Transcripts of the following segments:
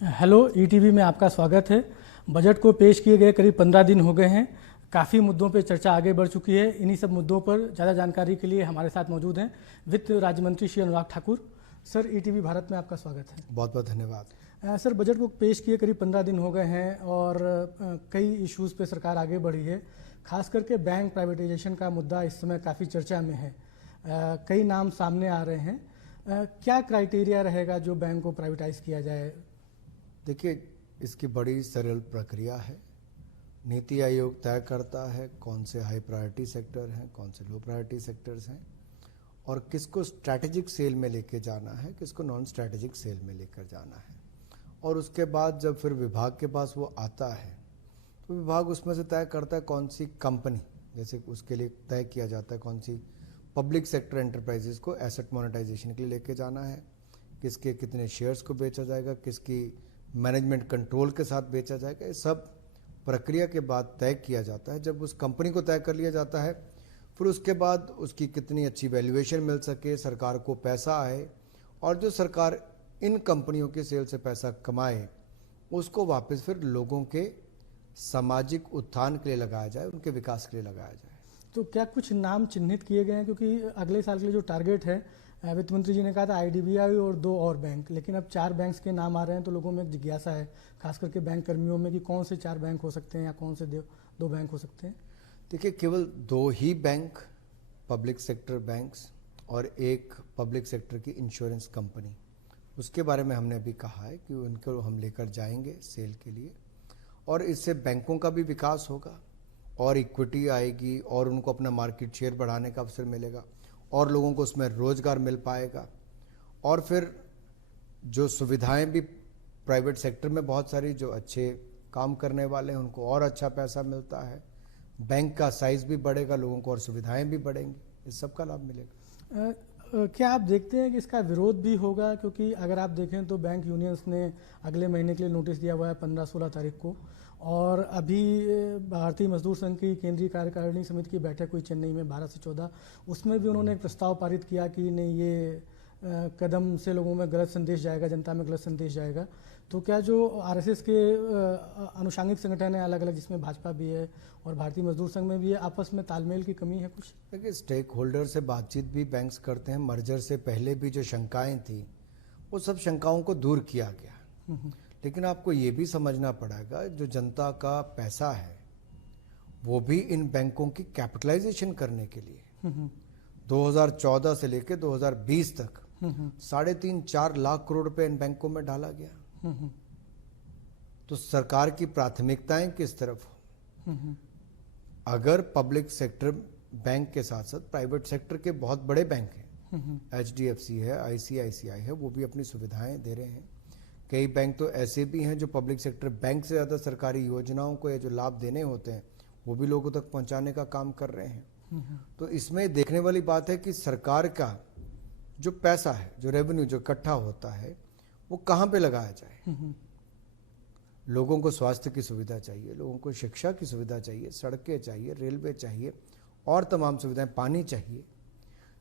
Hello ETV में आपका स्वागत है। बजट को पेश किए गए करीब 15 दिन हो गए हैं। काफ़ी मुद्दों पर चर्चा आगे बढ़ चुकी है। इन्हीं सब मुद्दों पर ज़्यादा जानकारी के लिए हमारे साथ मौजूद हैं वित्त राज्य मंत्री श्री अनुराग ठाकुर। सर, ईटीवी भारत में आपका स्वागत है। बहुत बहुत धन्यवाद। सर, बजट को पेश किए करीब 15 दिन हो गए हैं और कई इश्यूज़ पे सरकार आगे बढ़ी है। खास करके बैंक प्राइवेटाइजेशन का मुद्दा इस समय काफ़ी चर्चा में है। कई नाम सामने आ रहे हैं। क्या क्राइटेरिया रहेगा जो बैंक को प्राइवेटाइज किया जाए? देखिए, इसकी बड़ी सरल प्रक्रिया है। नीति आयोग तय करता है कौन से हाई प्रायोरिटी सेक्टर हैं, कौन से लो प्रायोरिटी सेक्टर्स हैं और किसको स्ट्रैटेजिक सेल में लेके जाना है, किसको नॉन स्ट्रैटेजिक सेल में लेकर जाना है। और उसके बाद जब फिर विभाग के पास वो आता है तो विभाग उसमें से तय करता है कौन सी कंपनी, जैसे उसके लिए तय किया जाता है कौन सी पब्लिक सेक्टर एंटरप्राइजेस को एसेट मोनेटाइजेशन के लिए लेके जाना है, किसके कितने शेयर्स को बेचा जाएगा, किसकी मैनेजमेंट कंट्रोल के साथ बेचा जाएगा। ये सब प्रक्रिया के बाद तय किया जाता है। जब उस कंपनी को तय कर लिया जाता है फिर उसके बाद उसकी कितनी अच्छी वैल्यूएशन मिल सके, सरकार को पैसा आए और जो सरकार इन कंपनियों के सेल से पैसा कमाए उसको वापस फिर लोगों के सामाजिक उत्थान के लिए लगाया जाए, उनके विकास के लिए लगाया जाए। तो क्या कुछ नाम चिन्हित किए गए हैं? क्योंकि अगले साल के लिए जो टारगेट है, वित्त मंत्री जी ने कहा था आईडीबीआई और 2 और बैंक, लेकिन अब 4 बैंक्स के नाम आ रहे हैं। तो लोगों में एक जिज्ञासा है, खास करके बैंक कर्मियों में, कि कौन से 4 बैंक हो सकते हैं या कौन से 2 बैंक हो सकते हैं? देखिए, केवल 2 ही बैंक पब्लिक सेक्टर बैंक्स और एक पब्लिक सेक्टर की इंश्योरेंस कंपनी, उसके बारे में हमने अभी कहा है कि उनको हम लेकर जाएंगे सेल के लिए और इससे बैंकों का भी विकास होगा और इक्विटी आएगी और उनको अपना मार्केट शेयर बढ़ाने का अवसर मिलेगा और लोगों को उसमें रोजगार मिल पाएगा। और फिर जो सुविधाएं भी प्राइवेट सेक्टर में बहुत सारी, जो अच्छे काम करने वाले हैं उनको और अच्छा पैसा मिलता है, बैंक का साइज भी बढ़ेगा, लोगों को और सुविधाएं भी बढ़ेंगी, इस सब का लाभ मिलेगा। क्या आप देखते हैं कि इसका विरोध भी होगा? क्योंकि अगर आप देखें तो बैंक यूनियंस ने अगले महीने के लिए नोटिस दिया हुआ है 15-16 तारीख को, और अभी भारतीय मजदूर संघ की केंद्रीय कार्यकारिणी समिति की बैठक हुई चेन्नई में 12 से 14, उसमें भी उन्होंने एक प्रस्ताव पारित किया कि नहीं, ये कदम से लोगों में गलत संदेश जाएगा, जनता में गलत संदेश जाएगा। तो क्या जो आरएसएस के अनुषांगिक संगठन है अलग अलग, जिसमें भाजपा भी है और भारतीय मजदूर संघ में भी है, आपस में तालमेल की कमी है कुछ? देखिए, स्टेक होल्डर से बातचीत भी बैंक्स करते हैं। मर्जर से पहले भी जो शंकाएं थी वो सब शंकाओं को दूर किया गया। लेकिन आपको ये भी समझना पड़ेगा, जो जनता का पैसा है वो भी इन बैंकों की कैपिटलाइजेशन करने के लिए 2014 से लेकर 2020 तक 3.5-4 लाख करोड़ रुपए इन बैंकों में डाला गया। तो सरकार की प्राथमिकताएं किस तरफ हो? अगर पब्लिक सेक्टर बैंक के साथ साथ प्राइवेट सेक्टर के बहुत बड़े बैंक हैं, एचडीएफसी है, आईसीआईसीआई है, वो भी अपनी सुविधाएं दे रहे हैं। कई बैंक तो ऐसे भी हैं जो पब्लिक सेक्टर बैंक से ज़्यादा सरकारी योजनाओं को या जो लाभ देने होते हैं वो भी लोगों तक पहुंचाने का काम कर रहे हैं। तो इसमें देखने वाली बात है कि सरकार का जो पैसा है, जो रेवेन्यू जो इकट्ठा होता है, वो कहाँ पे लगाया जाए। लोगों को स्वास्थ्य की सुविधा चाहिए, लोगों को शिक्षा की सुविधा चाहिए, सड़कें चाहिए, रेलवे चाहिए और तमाम सुविधाएं, पानी चाहिए।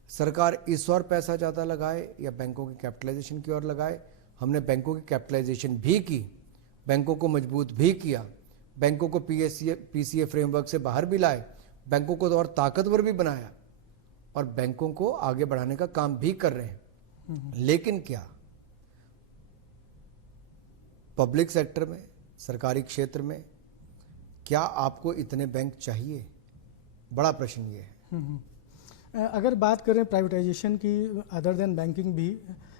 सरकार इस ओर पैसा ज़्यादा लगाए या बैंकों की कैपिटलाइजेशन की ओर लगाए? हमने बैंकों की कैपिटलाइजेशन भी की, बैंकों को मजबूत भी किया, बैंकों को पीसीए फ्रेमवर्क से बाहर भी लाए, बैंकों को तो और ताकतवर भी बनाया और बैंकों को आगे बढ़ाने का काम भी कर रहे हैं। लेकिन क्या पब्लिक सेक्टर में, सरकारी क्षेत्र में, क्या आपको इतने बैंक चाहिए? बड़ा प्रश्न ये है। अगर बात करें प्राइवेटाइजेशन की, अदर देन बैंकिंग भी,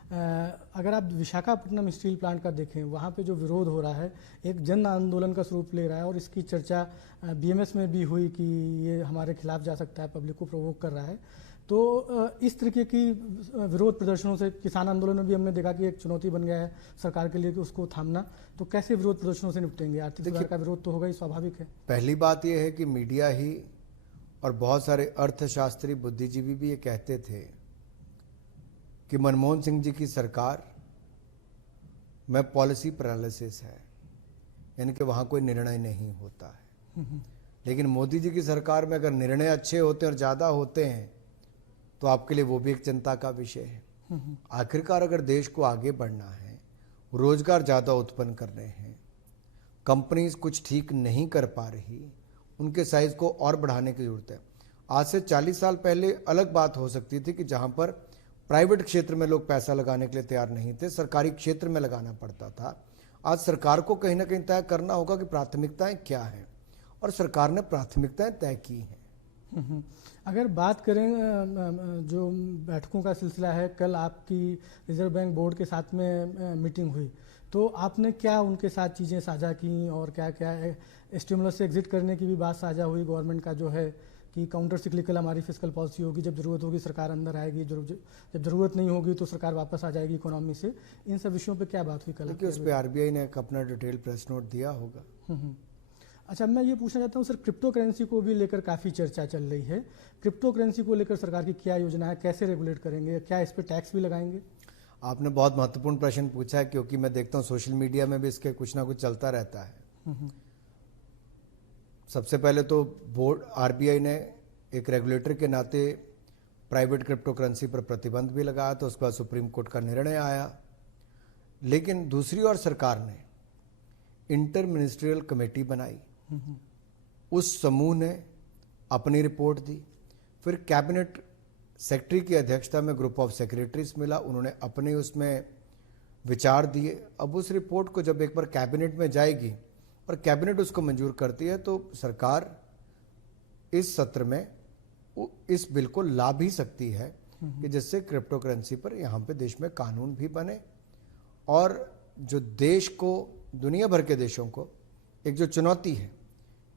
अगर आप विशाखापट्टनम स्टील प्लांट का देखें, वहाँ पे जो विरोध हो रहा है एक जन आंदोलन का स्वरूप ले रहा है और इसकी चर्चा बीएमएस में भी हुई कि ये हमारे खिलाफ जा सकता है, पब्लिक को प्रोवोक कर रहा है। तो इस तरीके की विरोध प्रदर्शनों से, किसान आंदोलन में भी हमने देखा कि एक चुनौती बन गया है सरकार के लिए कि उसको थामना। तो कैसे विरोध प्रदर्शनों से निपटेंगे? आर्थिक सुधार का विरोध तो होगा ही, स्वाभाविक है। पहली बात यह है कि मीडिया ही और बहुत सारे अर्थशास्त्री, बुद्धिजीवी भी ये कहते थे कि मनमोहन सिंह जी की सरकार में पॉलिसी पैरालिसिस है, यानी कि वहाँ कोई निर्णय नहीं होता है। लेकिन मोदी जी की सरकार में अगर निर्णय अच्छे होते हैं और ज़्यादा होते हैं तो आपके लिए वो भी एक चिंता का विषय है। आखिरकार अगर देश को आगे बढ़ना है, रोजगार ज़्यादा उत्पन्न कर रहे हैं, कंपनीज कुछ ठीक नहीं कर पा रही, उनके साइज को और बढ़ाने की जरूरत है। आज से 40 साल पहले अलग बात हो सकती थी कि जहां पर प्राइवेट क्षेत्र में लोग पैसा लगाने के लिए तैयार नहीं थे, सरकारी क्षेत्र में लगाना पड़ता था। आज सरकार को कहीं ना कहीं तय करना होगा कि प्राथमिकताएं क्या हैं, और सरकार ने प्राथमिकताएं तय की हैं। अगर बात करें जो बैठकों का सिलसिला है, कल आपकी रिजर्व बैंक बोर्ड के साथ में मीटिंग हुई, तो आपने क्या उनके साथ चीज़ें साझा की और क्या क्या स्टिमुलस से एग्जिट करने की भी बात साझा हुई? गवर्नमेंट का जो है कि काउंटर सिक्लिकल हमारी फिस्कल पॉलिसी होगी, जब जरूरत होगी सरकार अंदर आएगी, जब जरूरत नहीं होगी तो सरकार वापस आ जाएगी इकोनॉमी से। इन सब विषयों पे क्या बात हुई कल? देखिए, उस पर आरबीआई ने एक अपना डिटेल प्रेस नोट दिया होगा। अच्छा, मैं ये पूछना चाहता हूँ सर, क्रिप्टो करेंसी को भी लेकर काफ़ी चर्चा चल रही है। क्रिप्टो करेंसी को लेकर सरकार की क्या योजना है, कैसे रेगुलेट करेंगे, क्या इस पर टैक्स भी लगाएंगे? आपने बहुत महत्वपूर्ण प्रश्न पूछा है, क्योंकि मैं देखता हूँ सोशल मीडिया में भी इसके कुछ ना कुछ चलता रहता है। सबसे पहले तो बोर्ड आरबीआई ने एक रेगुलेटर के नाते प्राइवेट क्रिप्टो करेंसी पर प्रतिबंध भी लगाया, तो उसके बाद सुप्रीम कोर्ट का निर्णय आया। लेकिन दूसरी ओर सरकार ने इंटर मिनिस्ट्रियल कमेटी बनाई, उस समूह ने अपनी रिपोर्ट दी, फिर कैबिनेट सेक्रेटरी की अध्यक्षता में ग्रुप ऑफ सेक्रेटरीज मिला, उन्होंने अपने उसमें विचार दिए। अब उस रिपोर्ट को जब एक बार कैबिनेट में जाएगी और कैबिनेट उसको मंजूर करती है, तो सरकार इस सत्र में इस बिल को ला भी सकती है कि जिससे क्रिप्टो करेंसी पर यहाँ पे देश में कानून भी बने, और जो देश को, दुनिया भर के देशों को एक जो चुनौती है,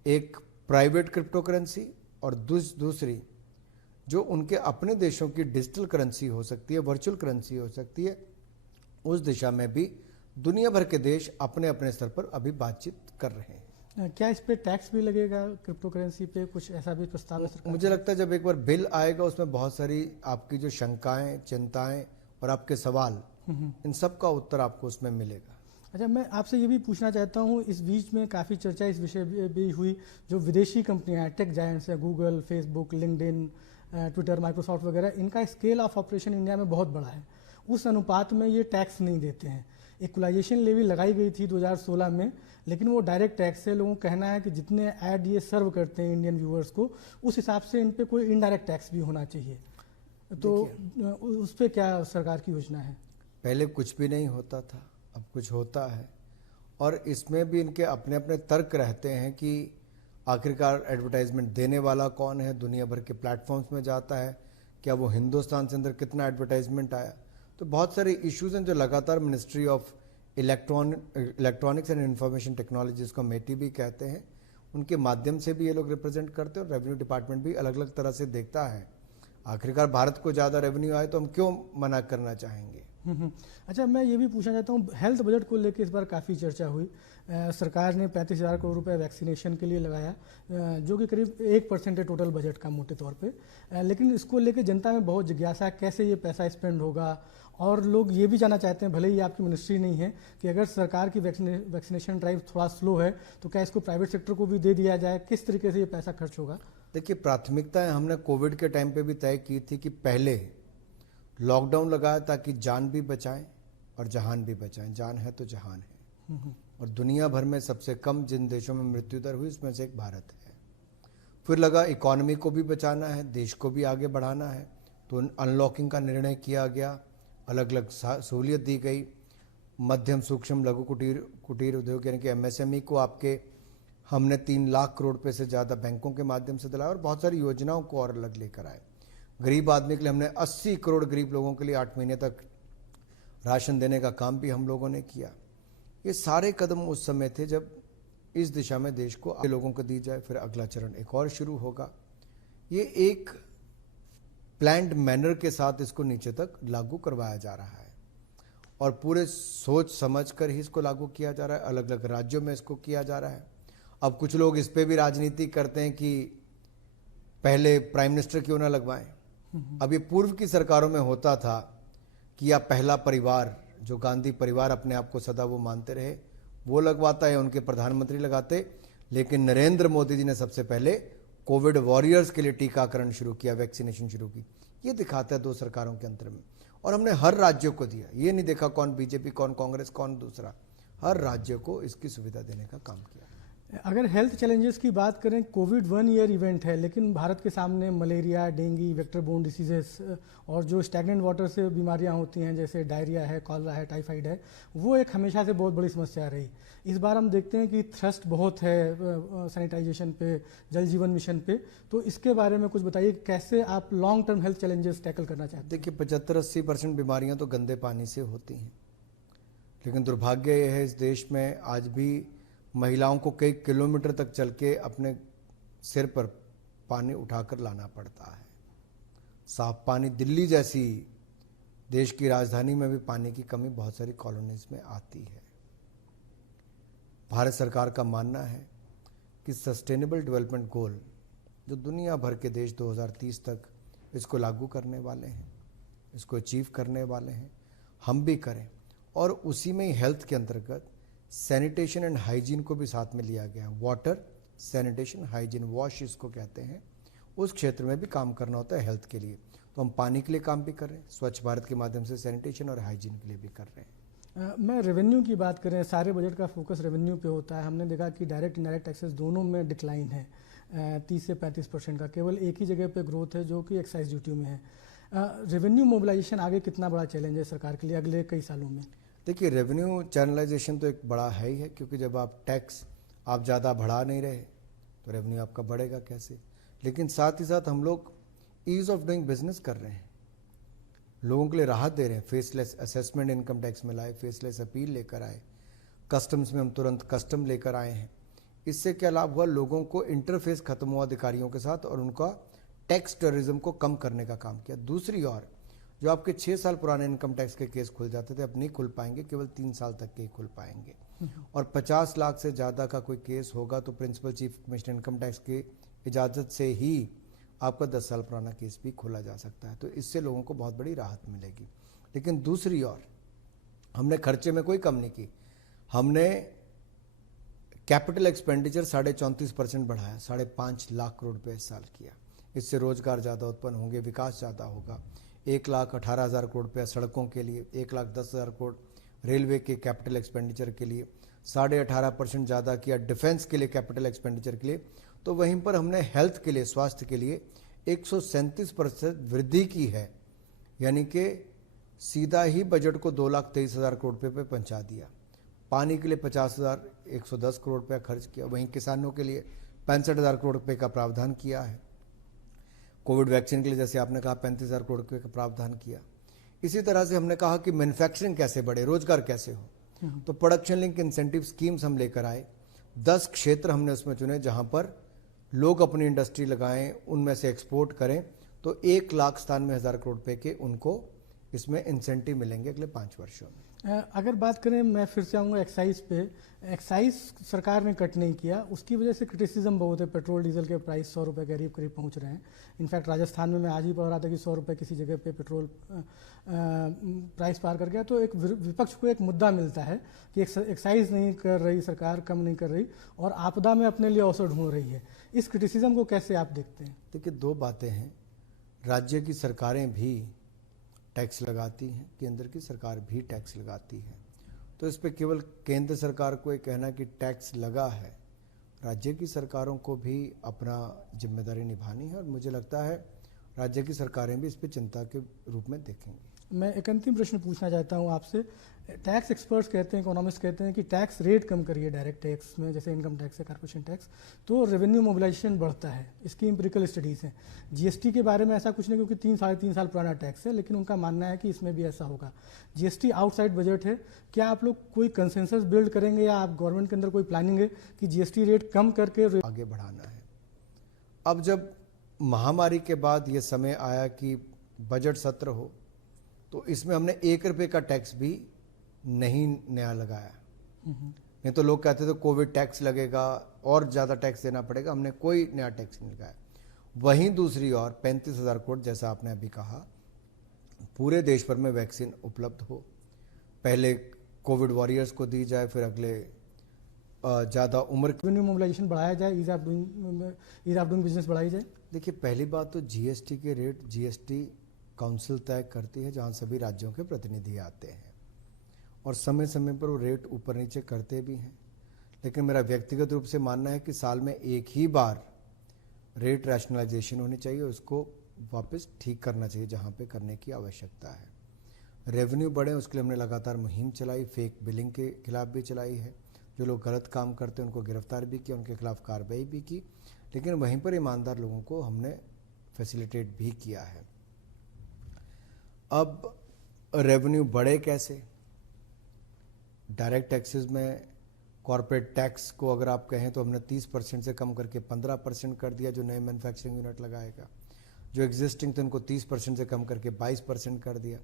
एक प्राइवेट क्रिप्टो करेंसी और दूसरी जो उनके अपने देशों की डिजिटल करेंसी हो सकती है, वर्चुअल करेंसी हो सकती है, उस दिशा में भी दुनिया भर के देश अपने अपने स्तर पर अभी बातचीत कर रहे हैं। क्या इस पे टैक्स भी लगेगा क्रिप्टो करेंसी पे? कुछ ऐसा भी प्रस्ताव है? मुझे लगता है जब एक बार बिल आएगा, उसमें बहुत सारी आपकी जो शंकाएं, चिंताएं और आपके सवाल, इन सब का उत्तर आपको उसमें मिलेगा। अच्छा, मैं आपसे ये भी पूछना चाहता हूँ, इस बीच में काफ़ी चर्चा इस विषय भी हुई, जो विदेशी कंपनियां हैं, टेक जायंट्स हैं, Google, Facebook, LinkedIn, Twitter, Microsoft वगैरह, इनका स्केल ऑफ ऑपरेशन इंडिया में बहुत बड़ा है। उस अनुपात में ये टैक्स नहीं देते हैं। इक्वलाइजेशन लेवी लगाई गई थी 2016 में, लेकिन वो डायरेक्ट टैक्स है। लोगों का कहना है कि जितने ऐड ये सर्व करते हैं इंडियन व्यूअर्स को, उस हिसाब से इन पे कोई इनडायरेक्ट टैक्स भी होना चाहिए। तो उस पर क्या सरकार की योजना है? पहले कुछ भी नहीं होता था, अब कुछ होता है, और इसमें भी इनके अपने अपने तर्क रहते हैं कि आखिरकार एडवर्टाइजमेंट देने वाला कौन है, दुनिया भर के प्लेटफॉर्म्स में जाता है, क्या वो हिंदुस्तान से अंदर कितना एडवर्टाइजमेंट आया। तो बहुत सारे इश्यूज हैं जो लगातार ministry of electronics and information technology, जिसको मेटी भी कहते हैं, उनके माध्यम से भी ये लोग रिप्रेजेंट करते हैं, और रेवेन्यू डिपार्टमेंट भी अलग अलग तरह से देखता है। आखिरकार भारत को ज़्यादा रेवेन्यू आए तो हम क्यों मना करना चाहेंगे। अच्छा, मैं ये भी पूछना चाहता हूँ, हेल्थ बजट को लेकर इस बार काफ़ी चर्चा हुई। सरकार ने 35,000 करोड़ रुपए वैक्सीनेशन के लिए लगाया, जो कि करीब 1% है टोटल बजट का मोटे तौर पे। लेकिन इसको लेकर जनता में बहुत जिज्ञासा है, कैसे ये पैसा स्पेंड होगा, और लोग ये भी जानना चाहते हैं, भले ही आपकी मिनिस्ट्री नहीं है, कि अगर सरकार की वैक्सीनेशन ड्राइव थोड़ा स्लो है तो क्या इसको प्राइवेट सेक्टर को भी दे दिया जाए? किस तरीके से ये पैसा खर्च होगा? देखिए, प्राथमिकताएं हमने कोविड के टाइम पे भी तय की थी कि पहले लॉकडाउन लगाया ताकि जान भी बचाएं और जहान भी बचाएं। जान है तो जहान है, और दुनिया भर में सबसे कम जिन देशों में मृत्यु दर हुई उसमें से एक भारत है। फिर लगा इकोनॉमी को भी बचाना है, देश को भी आगे बढ़ाना है, तो अनलॉकिंग का निर्णय किया गया, अलग अलग सहूलियत दी गई। मध्यम सूक्ष्म लघु कुटीर उद्योग यानी कि एमएसएमई को आपके हमने 3 लाख करोड़ रुपए से ज़्यादा बैंकों के माध्यम से दिलाया, और बहुत सारी योजनाओं को और अलग लेकर आए। गरीब आदमी के लिए हमने 80 करोड़ गरीब लोगों के लिए 8 महीने तक राशन देने का काम भी हम लोगों ने किया। ये सारे कदम उस समय थे जब इस दिशा में देश को लोगों को दी जाए, फिर अगला चरण एक और शुरू होगा। ये एक प्लान्ड मैनर के साथ इसको नीचे तक लागू करवाया जा रहा है, और पूरे सोच समझ कर ही इसको लागू किया जा रहा है। अलग अलग राज्यों में इसको किया जा रहा है। अब कुछ लोग इस पे भी राजनीति करते हैं कि पहले प्राइम मिनिस्टर क्यों ना लगवाएं। अब ये पूर्व की सरकारों में होता था कि या पहला परिवार, जो गांधी परिवार अपने आप को सदा वो मानते रहे, वो लगवाता है, उनके प्रधानमंत्री लगाते। लेकिन नरेंद्र मोदी जी ने सबसे पहले कोविड वॉरियर्स के लिए टीकाकरण शुरू किया, वैक्सीनेशन शुरू की। ये दिखाता है 2 सरकारों के अंतर में। और हमने हर राज्य को दिया, ये नहीं देखा कौन बीजेपी, कौन कांग्रेस, कौन दूसरा, हर राज्य को इसकी सुविधा देने का काम किया। अगर हेल्थ चैलेंजेस की बात करें, कोविड 1 ईयर इवेंट है, लेकिन भारत के सामने malaria, dengue, vector borne diseases और जो स्टैग्नेंट वाटर से बीमारियां होती हैं जैसे डायरिया है, कॉलरा है, टाइफाइड है, वो एक हमेशा से बहुत बड़ी समस्या रही। इस बार हम देखते हैं कि थ्रस्ट बहुत है सैनिटाइजेशन पे, जल जीवन मिशन पे, तो इसके बारे में कुछ बताइए, कैसे आप long term health challenges tackle करना चाहते हैं? देखिए 75-80% बीमारियां तो गंदे पानी से होती हैं, लेकिन दुर्भाग्य यह है इस देश में आज भी महिलाओं को कई किलोमीटर तक चल के अपने सिर पर पानी उठाकर लाना पड़ता है। साफ पानी, दिल्ली जैसी देश की राजधानी में भी पानी की कमी बहुत सारी कॉलोनीज में आती है। भारत सरकार का मानना है कि सस्टेनेबल डेवलपमेंट गोल जो दुनिया भर के देश 2030 तक इसको लागू करने वाले हैं, इसको अचीव करने वाले हैं, हम भी करें, और उसी में ही हेल्थ के अंतर्गत सैनिटेशन एंड हाइजीन को भी साथ में लिया गया है। वाटर, सैनिटेशन, हाइजीन, वॉश इसको कहते हैं, उस क्षेत्र में भी काम करना होता है हेल्थ के लिए। तो हम पानी के लिए काम भी कर रहे हैं, स्वच्छ भारत के माध्यम से सैनिटेशन और हाइजीन के लिए भी कर रहे हैं। मैं रेवेन्यू की बात करें, सारे बजट का फोकस रेवेन्यू पे होता है। हमने देखा कि डायरेक्ट इनडायरेक्ट टैक्सेस दोनों में डिक्लाइन है, 30 से 35% का। केवल एक ही जगह पे ग्रोथ है जो कि एक्साइज ड्यूटी में है। रेवेन्यू मोबिलाइजेशन आगे कितना बड़ा चैलेंज है सरकार के लिए अगले कई सालों में? देखिए रेवेन्यू चैनलाइजेशन तो एक बड़ा है ही है, क्योंकि जब आप टैक्स आप ज़्यादा बढ़ा नहीं रहे तो रेवेन्यू आपका बढ़ेगा कैसे। लेकिन साथ ही साथ हम लोग ईज़ ऑफ डूइंग बिजनेस कर रहे हैं, लोगों के लिए राहत दे रहे हैं। फेसलेस असेसमेंट इनकम टैक्स में लाए, फेसलेस अपील लेकर आए, कस्टम्स में हम तुरंत कस्टम लेकर आए हैं। इससे क्या लाभ हुआ, लोगों को इंटरफेस खत्म हुआ अधिकारियों के साथ और उनका टैक्स टेररिज्म को कम करने का काम किया। दूसरी ओर जो आपके 6 साल पुराने इनकम टैक्स के केस खुल जाते थे, अब नहीं खुल पाएंगे, केवल 3 साल तक के ही खुल पाएंगे। और 50 लाख से ज़्यादा का कोई केस होगा तो principal chief commissioner income tax की इजाज़त से ही आपका 10 साल पुराना केस भी खोला जा सकता है। तो इससे लोगों को बहुत बड़ी राहत मिलेगी। लेकिन दूसरी ओर हमने खर्चे में कोई कम नहीं की। हमने कैपिटल एक्सपेंडिचर 34.5% बढ़ाया, 5.5 लाख करोड़ रुपये इस साल किया। इससे रोजगार ज़्यादा उत्पन्न होंगे, विकास ज़्यादा होगा। 1,18,000 करोड़ रुपया सड़कों के लिए, 1,10,000 करोड़ रेलवे के कैपिटल एक्सपेंडिचर के लिए, 18.5% ज़्यादा किया डिफेंस के लिए कैपिटल एक्सपेंडिचर के लिए। तो वहीं पर हमने हेल्थ के लिए, स्वास्थ्य के लिए 137% वृद्धि की है, यानी कि सीधा ही बजट को 2,23,000 करोड़ रुपये पे पहुँचा दिया। पानी के लिए 50,110 करोड़ रुपया खर्च किया। वहीं किसानों के लिए 65,000 करोड़ रुपये का प्रावधान किया है। कोविड वैक्सीन के लिए जैसे आपने कहा 35,000 करोड़ रुपये का प्रावधान किया। इसी तरह से हमने कहा कि मैन्युफैक्चरिंग कैसे बढ़े, रोजगार कैसे हो, तो प्रोडक्शन लिंक इंसेंटिव स्कीम्स हम लेकर आए। 10 क्षेत्र हमने उसमें चुने जहां पर लोग अपनी इंडस्ट्री लगाएं, उनमें से एक्सपोर्ट करें। तो 1,97,000 करोड़ रुपये के उनको इसमें इंसेंटिव मिलेंगे अगले 5 वर्षों में। अगर बात करें, मैं फिर से आऊँगा एक्साइज पे। एक्साइज सरकार ने कट नहीं किया, उसकी वजह से क्रिटिसिज्म बहुत है। पेट्रोल डीजल के प्राइस 100 रुपये करीब करीब पहुँच रहे हैं। इनफैक्ट राजस्थान में मैं आज ही पढ़ रहा था कि 100 रुपये किसी जगह पे पेट्रोल प्राइस पार कर गया। तो एक विपक्ष को एक मुद्दा मिलता है कि एक्साइज नहीं कर रही सरकार, कम नहीं कर रही, और आपदा में अपने लिए अवसर ढूंढ रही है। इस क्रिटिसिज्म को कैसे आप देखते हैं? देखिए 2 बातें हैं। राज्य की सरकारें भी टैक्स लगाती हैं, केंद्र की सरकार भी टैक्स लगाती है। तो इस पे केवल केंद्र सरकार को ये कहना कि टैक्स लगा है, राज्य की सरकारों को भी अपना जिम्मेदारी निभानी है। और मुझे लगता है राज्य की सरकारें भी इस पे चिंता के रूप में देखेंगी। मैं एक अंतिम प्रश्न पूछना चाहता हूँ आपसे। टैक्स एक्सपर्ट्स कहते हैं, इकोनॉमिस्ट कहते हैं कि टैक्स रेट कम करिए डायरेक्ट टैक्स में, जैसे इनकम टैक्स है, कॉर्पोरेशन टैक्स, तो रेवेन्यू मोबिलाइजेशन बढ़ता है। इसकी एम्पिरिकल स्टडीज़ हैं। जीएसटी के बारे में ऐसा कुछ नहीं, क्योंकि 3-3.5 साल पुराना टैक्स है, लेकिन उनका मानना है कि इसमें भी ऐसा होगा। जीएसटी आउटसाइड बजट है, क्या आप लोग कोई कंसेंसस बिल्ड करेंगे या आप गवर्नमेंट के अंदर कोई प्लानिंग है कि जीएसटी रेट कम करके आगे बढ़ाना है? अब जब महामारी के बाद ये समय आया कि बजट सत्र हो, तो इसमें हमने 1 रुपये का टैक्स भी नहीं नया लगाया। नहीं तो लोग कहते थे कोविड टैक्स लगेगा और ज़्यादा टैक्स देना पड़ेगा, हमने कोई नया टैक्स नहीं लगाया। वहीं दूसरी ओर 35,000 करोड़, जैसा आपने अभी कहा, पूरे देश भर में वैक्सीन उपलब्ध हो, पहले कोविड वॉरियर्स को दी जाए, फिर अगले ज़्यादा उम्र रेवेन्यू मोबिलाइजेशन बढ़ाया जाए, ईज ऑफ डूइंग बिजनेस बढ़ाई जाए। देखिए पहली बात तो जीएसटी के रेट, जीएसटी काउंसिल तय करती है, जहां सभी राज्यों के प्रतिनिधि आते हैं और समय समय पर वो रेट ऊपर नीचे करते भी हैं। लेकिन मेरा व्यक्तिगत रूप से मानना है कि साल में एक ही बार रेट रैशनलाइजेशन होनी चाहिए, उसको वापस ठीक करना चाहिए जहाँ पे करने की आवश्यकता है। रेवेन्यू बढ़े उसके लिए हमने लगातार मुहिम चलाई, फेक बिलिंग के खिलाफ भी चलाई है। जो लोग गलत काम करते हैं उनको गिरफ्तार भी किया, उनके खिलाफ कार्रवाई भी की, लेकिन वहीं पर ईमानदार लोगों को हमने फैसिलिटेट भी किया है। अब रेवेन्यू बढ़े कैसे? डायरेक्ट टैक्सेस में कॉर्पोरेट टैक्स को अगर आप कहें तो हमने 30% से कम करके 15% कर दिया, जो नए मैन्युफैक्चरिंग यूनिट लगाएगा। जो एग्जिस्टिंग थे उनको 30% से कम करके 22% कर दिया।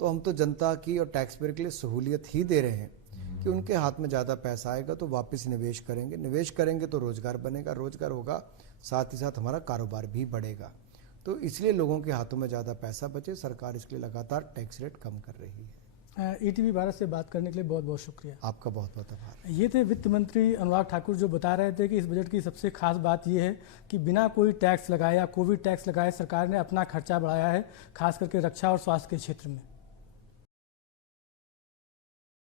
तो हम तो जनता की और टैक्स पेयर के लिए सहूलियत ही दे रहे हैं कि उनके हाथ में ज़्यादा पैसा आएगा तो वापस निवेश करेंगे, निवेश करेंगे तो रोजगार बनेगा, रोजगार होगा साथ ही साथ हमारा कारोबार भी बढ़ेगा। तो इसलिए लोगों के हाथों में ज़्यादा पैसा बचे, सरकार इसके लिए लगातार टैक्स रेट कम कर रही है। ईटीवी भारत से बात करने के लिए बहुत बहुत शुक्रिया। आपका बहुत बहुत आभार। ये थे वित्त मंत्री अनुराग ठाकुर, जो बता रहे थे कि इस बजट की सबसे खास बात ये है कि बिना कोई टैक्स लगाए या कोविड टैक्स लगाए सरकार ने अपना खर्चा बढ़ाया है, खास करके रक्षा और स्वास्थ्य के क्षेत्र में।